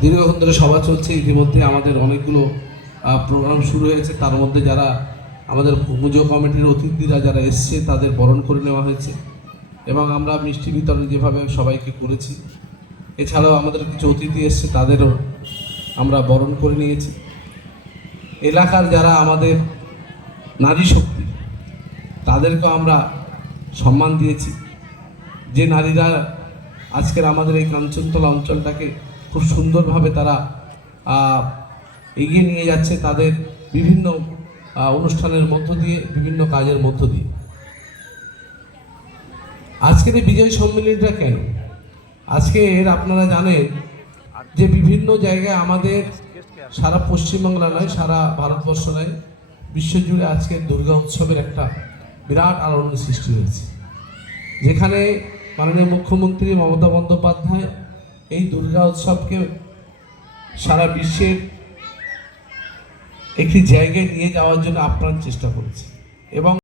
দীর্ঘক্ষণ ধরে সভা চলছে। ইতিমধ্যে আমাদের অনেকগুলো প্রোগ্রাম শুরু হয়েছে। তার মধ্যে যারা আমাদের পুজো কমিটির অতিথিরা যারা এসছে তাদের বরণ করে নেওয়া হয়েছে এবং আমরা মিষ্টি বিতরণ যেভাবে সবাইকে করেছি, এছাড়াও আমাদের কিছু অতিথি এসছে তাদেরও আমরা বরণ করে নিয়েছি। এলাকার যারা আমাদের নারী শক্তি তাদেরকেও আমরা সম্মান দিয়েছি। যে নারীরা আজকের আমাদের এই কাঞ্চনতলা অঞ্চলটাকে খুব সুন্দরভাবে তারা এগিয়ে নিয়ে যাচ্ছে তাদের বিভিন্ন অনুষ্ঠানের মধ্য দিয়ে, বিভিন্ন কাজের মধ্য দিয়ে। আজকের এই বিজয় সম্মেলনটা কেন? আজকের আপনারা জানেন যে বিভিন্ন জায়গায় আমাদের সারা পশ্চিমবাংলা নয়, সারা ভারতবর্ষ নয়, বিশ্বজুড়ে আজকের দুর্গা উৎসবের একটা বিরাট আলোড়ন সৃষ্টি হয়েছে, যেখানে মাননীয় মুখ্যমন্ত্রী মমতা বন্দ্যোপাধ্যায় এই দুর্গা উৎসবকে সারা বিশ্বের একটি জায়গায় নিয়ে যাওয়ার জন্য আপ্রাণ চেষ্টা করেছে এবং